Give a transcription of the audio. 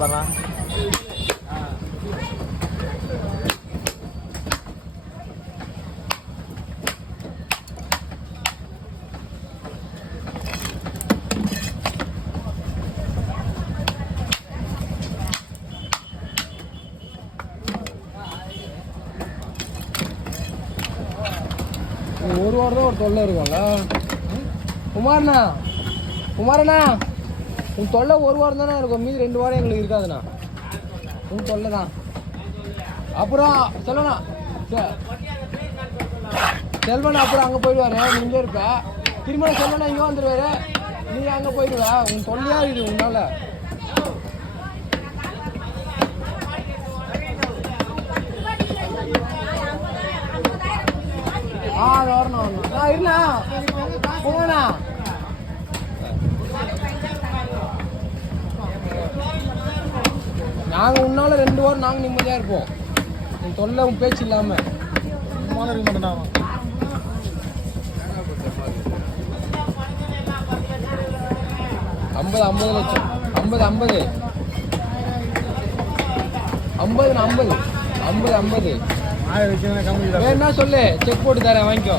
பண்ணலாம். ஒரு வாரம் தான் ஒரு தொல்லை இருக்கும்ல குமார்ண்ணா. குமாரண்ணா உன் தொல்லை ஒரு வாரம் தானே இருக்கும், மீதி 2 வாரம் எங்களுக்கு இருக்காதுண்ணா. உன் தொல்லை தான். அப்புறம் செல்வண்ணா செல்வண்ணா அப்புறம் அங்கே போயிடுவாரு, நீ இங்கே இருப்ப. திரும்ப செல்வண்ணா இங்கே வந்துடுவாரு, நீ அங்கே போயிடுவ. உன் தொல்லையாக இருக்குது உன்னால. அது வரணும் இருண்ணா போங்கண்ணா. நாங்கள் உன்னால 2 வாரம் நாங்கள் நிம்மதியாக இருப்போம். உன் தொல்லை உன் பேச்சு இல்லாமல் இருக்க மாட்டேன்டா. 50 லட்சம் 50 வேணா சொல்லு, செக் போட்டு தரேன், வாங்கிக்கோ.